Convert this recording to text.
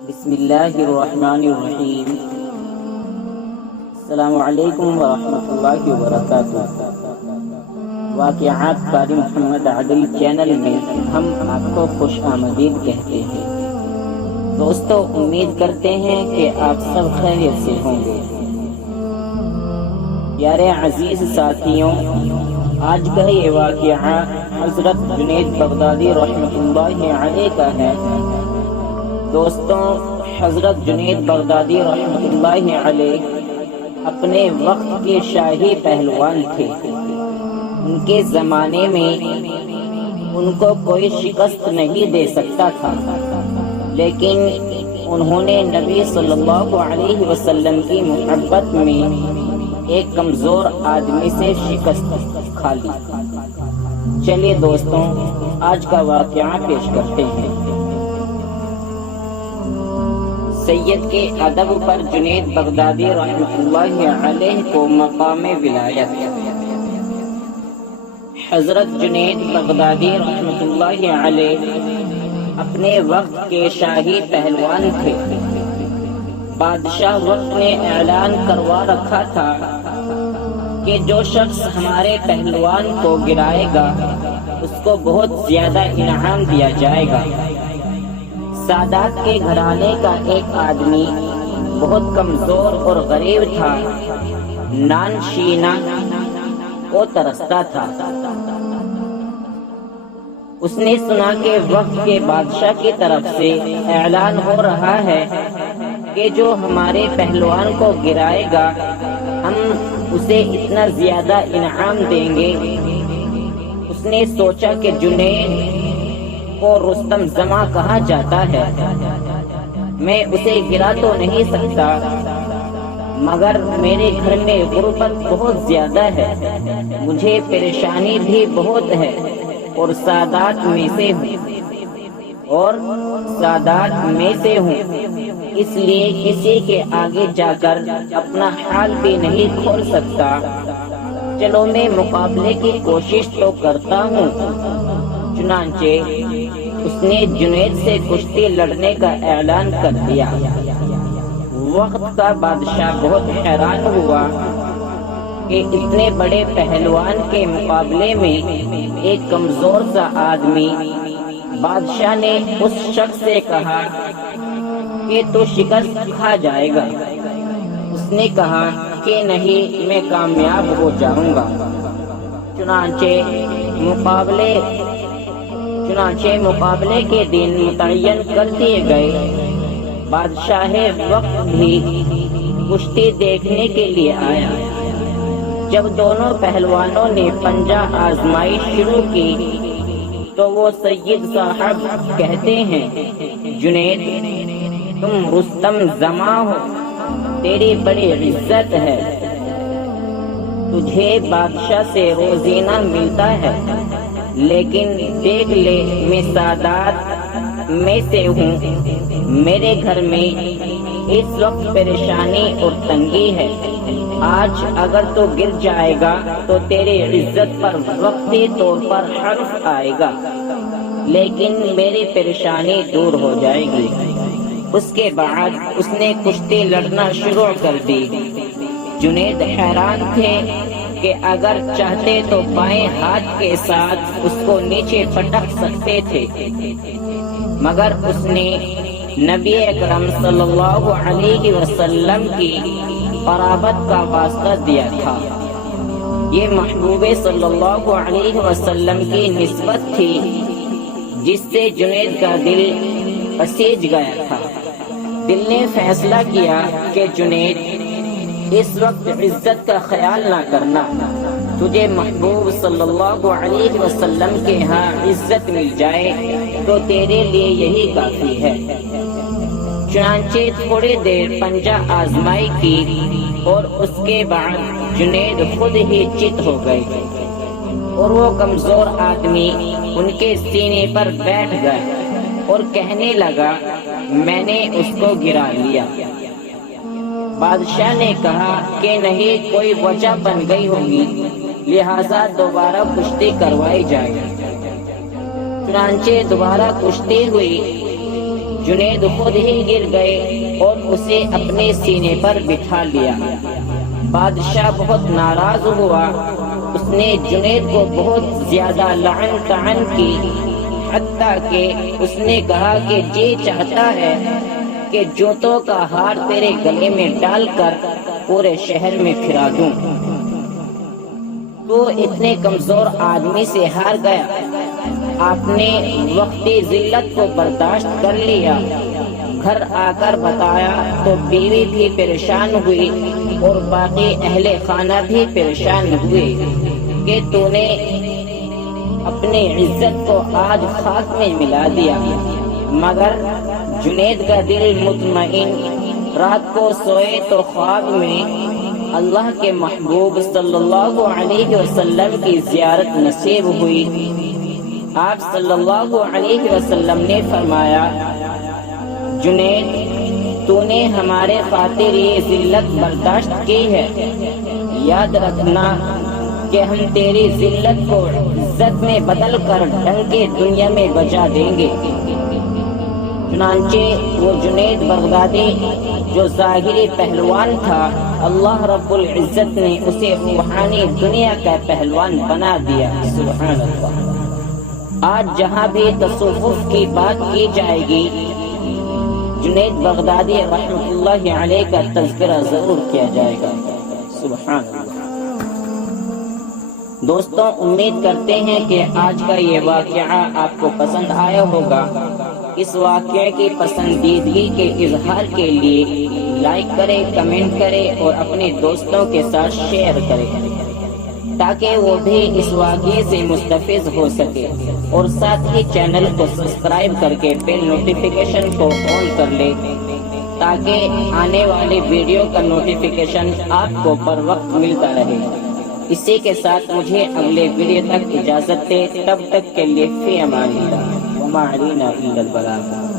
بسم اللہ الرحمن الرحیم۔ السلام علیکم ورحمۃ اللہ وبرکاتہ۔ واقعات قاری محمد عادل چینل میں ہم آپ کو خوش آمدید کہتے ہیں۔ دوستو، امید کرتے ہیں کہ آپ سب خیریت سے ہوں گے۔ پیارے عزیز ساتھیوں، آج کا یہ واقعہ حضرت جنید بغدادی رحمۃ اللہ علیہ کا ہے۔ دوستوں، حضرت جنید بغدادی رحمۃ اللہ علیہ اپنے وقت کے شاہی پہلوان تھے۔ ان کے زمانے میں ان کو کوئی شکست نہیں دے سکتا تھا، لیکن انہوں نے نبی صلی اللہ علیہ وسلم کی محبت میں ایک کمزور آدمی سے شکست کھا لی۔ چلیے دوستوں، آج کا واقعہ پیش کرتے ہیں۔ سید کے ادب پر جنید بغدادی رحمۃ اللہ علیہ کو مقام ولایت۔ حضرت جنید بغدادی رحمۃ اللہ علیہ اپنے وقت کے شاہی پہلوان تھے۔ بادشاہ وقت نے اعلان کروا رکھا تھا کہ جو شخص ہمارے پہلوان کو گرائے گا اس کو بہت زیادہ انعام دیا جائے گا۔ سادات کے گھرانے کا ایک آدمی بہت کمزور اور غریب تھا، نان شینا کو ترستا تھا۔ اس نے سنا کہ وقت کے بادشاہ کی طرف سے اعلان ہو رہا ہے کہ جو ہمارے پہلوان کو گرائے گا ہم اسے اتنا زیادہ انعام دیں گے۔ اس نے سوچا کہ جنید کو رستم زماں کہا جاتا ہے، میں اسے گرا تو نہیں سکتا، مگر میرے گھر میں غربت بہت زیادہ ہے، مجھے پریشانی بھی بہت ہے اور سادات میں سے ہوں، اس لیے کسی کے آگے جا کر اپنا حال بھی نہیں کھول سکتا۔ چلو میں مقابلے کی کوشش تو کرتا ہوں۔ چنانچہ اس نے جنید سے کشتی لڑنے کا اعلان کر دیا۔ وقت کا بادشاہ بہت حیران ہوا کہ اتنے بڑے پہلوان کے مقابلے میں ایک کمزور سا آدمی۔ بادشاہ نے اس شخص سے کہا کہ تو شکست کھا جائے گا۔ اس نے کہا کہ نہیں، میں کامیاب ہو جاؤں گا۔ چنانچہ مقابلے کے دن متعین کر دیے گئے۔ بادشاہ وقت بھی کشتی دیکھنے کے لیے آیا۔ جب دونوں پہلوانوں نے پنجہ آزمائی شروع کی تو وہ سید صاحب کہتے ہیں، جنید تم رستم زماں ہو، تیری بڑی عزت ہے، تجھے بادشاہ سے روزینہ ملتا ہے، لیکن دیکھ لے میں سادات میں سے ہوں، میرے گھر میں اس وقت پریشانی اور تنگی ہے۔ آج اگر تو گر جائے گا تو تیری عزت پر وقتی طور پر حرف آئے گا، لیکن میری پریشانی دور ہو جائے گی۔ اس کے بعد اس نے کشتی لڑنا شروع کر دی۔ جنید حیران تھے کہ اگر چاہتے تو بائیں ہاتھ کے ساتھ اس کو نیچے پٹک سکتے تھے، مگر اس نے نبی اکرم صلی اللہ علیہ وسلم کی قرابت کا واسطہ دیا تھا۔ یہ محبوب صلی اللہ علیہ وسلم کی نسبت تھی جس سے جنید کا دل پسیج گیا تھا۔ دل نے فیصلہ کیا کہ جنید اس وقت عزت کا خیال نہ کرنا، تجھے محبوب صلی اللہ علیہ وسلم کے ہاں عزت مل جائے تو تیرے لیے یہی کافی ہے۔ چنانچہ تھوڑی دیر پنجہ آزمائی کی اور اس کے بعد جنید خود ہی چت ہو گئے اور وہ کمزور آدمی ان کے سینے پر بیٹھ گئے اور کہنے لگا، میں نے اس کو گرا لیا۔ بادشاہ نے کہا کہ نہیں، کوئی وجہ بن گئی ہوگی، لہذا دوبارہ کشتی کروائی جائے۔ چنانچہ دوبارہ کشتی ہوئی جنید خود ہی گر گئے اور اسے اپنے سینے پر بٹھا لیا۔ بادشاہ بہت ناراض ہوا، اس نے جنید کو بہت زیادہ لعن طعن کی، حتیٰ کہ اس نے کہا کہ جی چاہتا ہے کہ جوتوں کا ہار تیرے گلے میں ڈال کر پورے شہر میں پھرا دوں۔ تو اتنے کمزور آدمی سے ہار گیا۔ آپ نے وقتی ذلت کو برداشت کر لیا۔ گھر آ کر بتایا تو بیوی بھی پریشان ہوئی اور باقی اہل خانہ بھی پریشان ہوئے کہ تو نے اپنی عزت کو آج خاک میں ملا دیا۔ مگر جنید کا دل مطمئن، رات کو سوئے تو خواب میں اللہ کے محبوب صلی اللہ علیہ وسلم کی زیارت نصیب ہوئی۔ آپ صلی اللہ علیہ وسلم نے فرمایا، جنید تو نے ہمارے خاطر یہ ذلت برداشت کی ہے، یاد رکھنا کہ ہم تیری ذلت کو عزت میں بدل کر ڈنکے دنیا میں بجا دیں گے۔ چنانچہ وہ جنید بغدادی جو ظاہری پہلوان تھا، اللہ رب العزت نے اسے روحانی دنیا کا پہلوان بنا دیا۔ سبحان اللہ۔ آج جہاں بھی تصوف کی بات کی جائے گی، جنید بغدادی رحمۃ اللہ علیہ کا تذکرہ ضرور کیا جائے گا۔ سبحان اللہ۔ دوستوں، امید کرتے ہیں کہ آج کا یہ واقعہ آپ کو پسند آیا ہوگا۔ اس واقعے کی پسندیدگی کے اظہار کے لیے لائک کریں، کمنٹ کریں اور اپنے دوستوں کے ساتھ شیئر کریں تاکہ وہ بھی اس واقعے سے مستفید ہو سکے، اور ساتھ ہی چینل کو سبسکرائب کر کے بیل نوٹیفیکیشن کو آن کر لیں تاکہ آنے والی ویڈیو کا نوٹیفیکیشن آپ کو پر وقت ملتا رہے۔ اسی کے ساتھ مجھے اگلے ویڈیو تک اجازت دے، تب تک کے لیے فی امان اللہ، وما علینا الا البلاغ۔